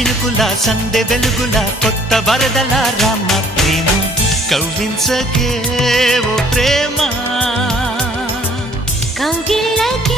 చినుకుల సందె వెలుగుల కొత్త వరదల రామ ప్రేమ కవ్వించకే ఓ ప్రేమ కౌగిళ్ళకి